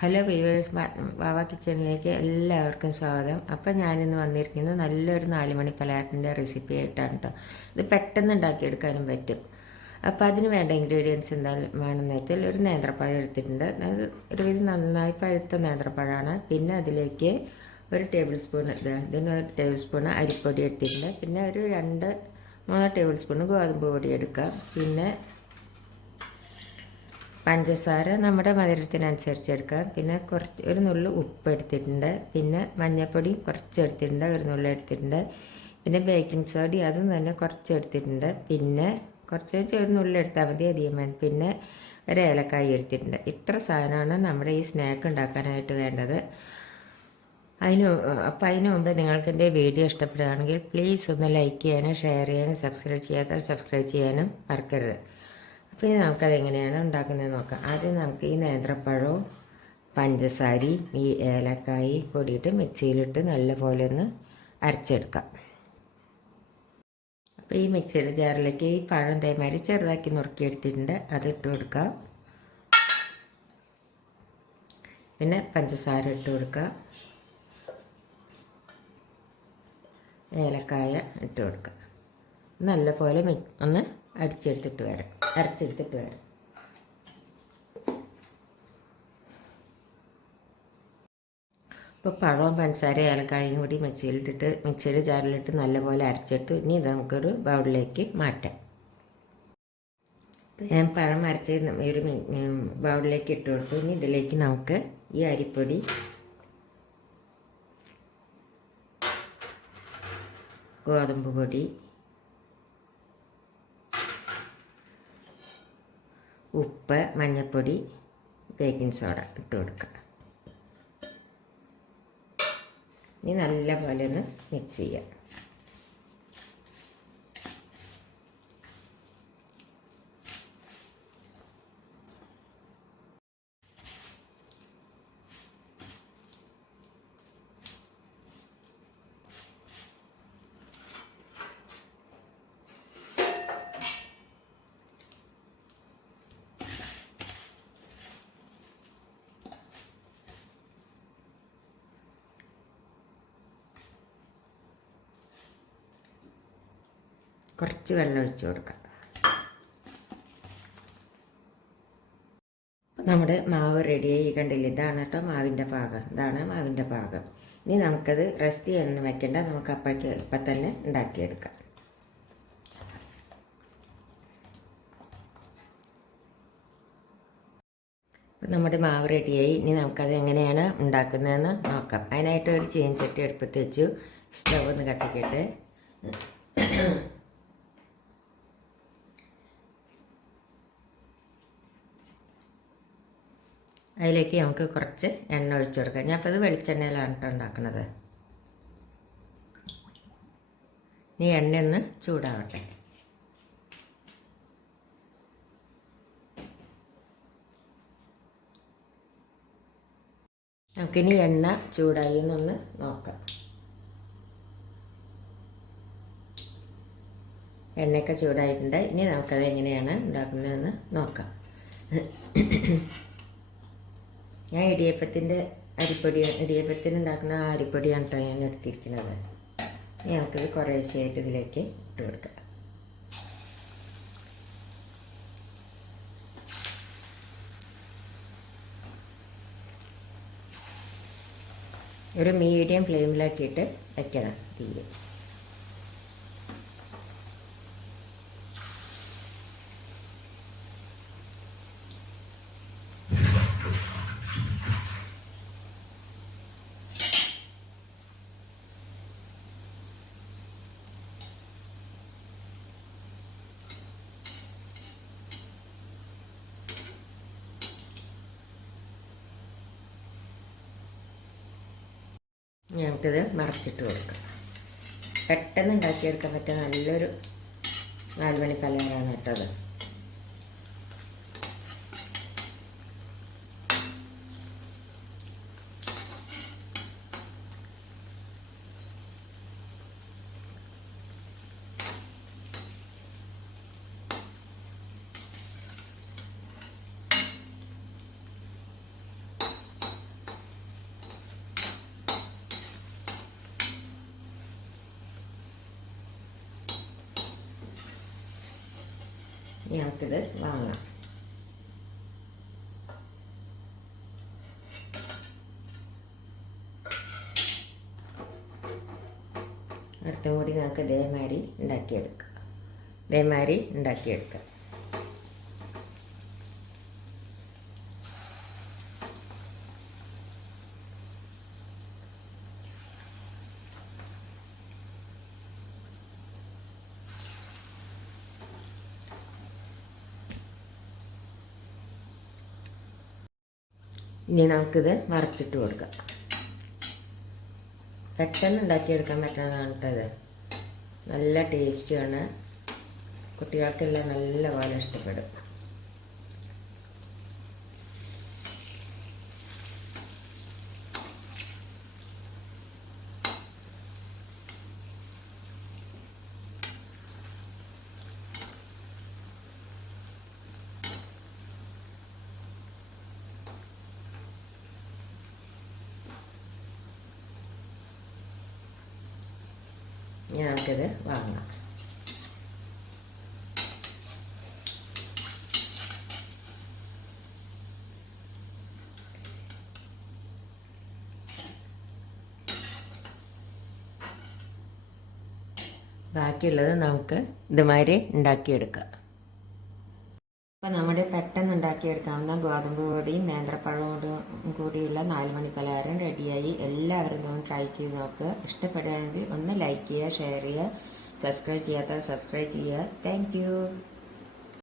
Hello weavers വാവ കിച്ചണിലേക്ക് എല്ലാവർക്കും സ്വാഗതം. അപ്പം ഞാനിന്ന് വന്നിരിക്കുന്നത് നല്ലൊരു നാലുമണി പലഹാരത്തിന്റെ റെസിപ്പി ആയിട്ടാണ് കേട്ടോ ഇത് പെട്ടെന്ന് ഉണ്ടാക്കിയെടുക്കാനും പറ്റും. അപ്പോൾ അതിന് വേണ്ട ഇൻഗ്രീഡിയൻസ് എന്താ വേണമെന്ന് വെച്ചാൽ ഒരു നേന്ത്രപ്പഴം എടുത്തിട്ടുണ്ട്. അത് ഒരുവിധം നന്നായി പഴുത്ത നേന്ത്രപ്പഴമാണ്. പിന്നെ അതിലേക്ക് ഒരു ടേബിൾ സ്പൂൺ ഇത് ഇതിന് ഒരു ടേബിൾ സ്പൂൺ അരിപ്പൊടി എടുത്തിട്ടുണ്ട്. പിന്നെ ഒരു രണ്ട് മൂന്ന് ടേബിൾ സ്പൂൺ ഗോതമ്പ് പൊടി എടുക്കുക പിന്നെ പഞ്ചസാര നമ്മുടെ മധുരത്തിനനുസരിച്ച് എടുക്കാം. പിന്നെ കുറച്ച് ഒരു നുള്ളു ഉപ്പ് എടുത്തിട്ടുണ്ട്. പിന്നെ മഞ്ഞൾപ്പൊടി കുറച്ച് എടുത്തിട്ടുണ്ട് ഒരു നുള്ളു എടുത്തിട്ടുണ്ട്. പിന്നെ ബേക്കിംഗ് സോഡി അതും തന്നെ കുറച്ച് എടുത്തിട്ടുണ്ട് പിന്നെ കുറച്ച് ഒരു നുള്ളു എടുത്താൽ മതി അധികം വേണം പിന്നെ ഒരു ഏലക്കായ എടുത്തിട്ടുണ്ട്. ഇത്ര സാധനമാണ് നമ്മുടെ ഈ സ്നാക്ക് ഉണ്ടാക്കാനായിട്ട് വേണ്ടത്. അതിന് അപ്പം അതിന് മുമ്പ് നിങ്ങൾക്ക് എന്റെ വീഡിയോ ഇഷ്ടപ്പെടുകയാണെങ്കിൽ പ്ലീസ് ഒന്ന് ലൈക്ക് ചെയ്യാനും ഷെയർ ചെയ്യാനും സബ്സ്ക്രൈബ് ചെയ്യാത്തവർ സബ്സ്ക്രൈബ് ചെയ്യാനും മറക്കരുത്. പിന്നെ നമുക്കത് എങ്ങനെയാണ് ഉണ്ടാക്കുന്നത് നോക്കാം. ആദ്യം നമുക്ക് ഈ നേന്ത്രപ്പഴവും പഞ്ചസാരയും ഈ ഏലക്കായി പൊടിയിട്ട് മിക്സിയിലിട്ട് നല്ലപോലെ ഒന്ന് അരച്ചെടുക്കാം. അപ്പോൾ ഈ മിക്സിയുടെ ജാറിലേക്ക് ഈ പഴം തേമാരി ചെറുതാക്കി നുറുക്കിയെടുത്തിട്ടുണ്ട്. അത് ഇട്ട് കൊടുക്കാം. പിന്നെ പഞ്ചസാര ഇട്ട് കൊടുക്കാം. ഏലക്കായ ഇട്ട് കൊടുക്കുക നല്ലപോലെ ഒന്ന് അടിച്ചെടുത്തിട്ട് വരാം. അരച്ചെടുത്തിട്ട് വരാം. ഇപ്പോൾ പഴവും പഞ്ചസാരയും ഏലക്കായും കൂടി മിക്സിയിലിട്ടിട്ട് മിക്സിയുടെ ജാറിലിട്ട് നല്ലപോലെ അരച്ചെടുത്ത് ഇനി ഇത് നമുക്കൊരു ബൗളിലേക്ക് മാറ്റാം. ഞാൻ പഴം അരച്ച് ഒരു ബൗളിലേക്ക് ഇട്ട് കൊടുത്തു. ഇനി ഇതിലേക്ക് നമുക്ക് ഈ അരിപ്പൊടി ഗോതമ്പ് പൊടി ഉപ്പ് മഞ്ഞൾപ്പൊടി ബേക്കിംഗ് സോഡ ഇട്ട് കൊടുക്കുക ഇനി നല്ലപോലെ ഒന്ന് മിക്സ് ചെയ്യുക കുറച്ച് വെള്ളം ഒഴിച്ചു കൊടുക്കാം. നമ്മുടെ മാവ് റെഡിയായി കണ്ടില്ല? ഇതാണ് കേട്ടോ മാവിന്റെ പാകം. ഇതാണ് മാവിന്റെ പാകം. ഇനി നമുക്കത് റെസ്റ്റ് ചെയ്യാനൊന്നും വെക്കേണ്ട. നമുക്ക് അപ്പോഴേക്ക് ഇപ്പം തന്നെ ഉണ്ടാക്കിയെടുക്കാം. നമ്മുടെ മാവ് റെഡിയായി ഇനി നമുക്കത് എങ്ങനെയാണ് ഉണ്ടാക്കുന്നതെന്ന് നോക്കാം. അതിനായിട്ട് ഒരു ചീൻചട്ടി അടുപ്പത്ത് വെച്ചു. സ്റ്റവ് ഒന്ന് കത്തിക്കട്ടെ. അതിലേക്ക് നമുക്ക് കുറച്ച് എണ്ണ ഒഴിച്ചു കൊടുക്കാം. ഞാൻ ഇപ്പോൾ ഇത് വെളിച്ചെണ്ണയിലാണ് കേട്ടോ ഉണ്ടാക്കുന്നത്. ഇനി എണ്ണയൊന്ന് ചൂടാവട്ടെ. നമുക്കിനി എണ്ണ ചൂടായി എന്നൊന്ന് നോക്കാം. എണ്ണയൊക്കെ ചൂടായിട്ടുണ്ട്. ഇനി നമുക്കത് എങ്ങനെയാണ് ഉണ്ടാക്കുന്നതെന്ന് നോക്കാം. ഞാൻ ഇടിയപ്പത്തിന്റെ അരിപ്പൊടി ഇടിയപ്പത്തിന് ഉണ്ടാക്കുന്ന ആ അരിപ്പൊടിയാണ് കേട്ടോ ഞാൻ എടുത്തിരിക്കുന്നത്. ഞങ്ങൾക്കിത് കുറേശ്ശെയായിട്ട് ഇതിലേക്ക് ഇട്ട് കൊടുക്കാം. ഒരു മീഡിയം ഫ്ലെയിമിലാക്കിയിട്ട് വയ്ക്കണം തീരെ ഞങ്ങൾക്കിത് മറച്ചിട്ട് കൊടുക്കാം. പെട്ടെന്ന് ഉണ്ടാക്കിയെടുക്കാൻ പറ്റിയ നല്ലൊരു നാലുമണി പലഹാരമാണ് കേട്ടോ അത്. ഞങ്ങൾക്കിത് വാങ്ങാം. അടുത്ത കൂടി നമുക്ക് ഇതേമാതിരി ഉണ്ടാക്കിയെടുക്കാം. ഇതേമാതിരി ഉണ്ടാക്കിയെടുക്കാം. ഇനി നമുക്കിത് മറച്ചിട്ട് കൊടുക്കാം. പെട്ടെന്ന് ഉണ്ടാക്കിയെടുക്കാൻ പറ്റുന്നതാണ് കേട്ടത് നല്ല ടേസ്റ്റിയാണ് കുട്ടികൾക്കെല്ലാം നല്ല പോലെ ഇഷ്ടപ്പെടും. ഇനി നമുക്കിത് വാങ്ങാം. ബാക്കിയുള്ളത് നമുക്ക് ഇതുമാതിരി ഉണ്ടാക്കിയെടുക്കാം. അപ്പോൾ നമ്മുടെ പെട്ടെന്ന് ഉണ്ടാക്കിയെടുക്കാവുന്ന ഗോതമ്പ് പൊടിയും നേന്ത്രപ്പഴവും കൂടിയുള്ള നാല് മണി പലഹാരം റെഡിയായി. എല്ലാവരും ഒന്ന് ട്രൈ ചെയ്ത് നോക്കുക ഇഷ്ടപ്പെടുകയാണെങ്കിൽ ഒന്ന് ലൈക്ക് ചെയ്യുക ഷെയർ ചെയ്യുക സബ്സ്ക്രൈബ് ചെയ്യാത്തവർ സബ്സ്ക്രൈബ് ചെയ്യുക. താങ്ക്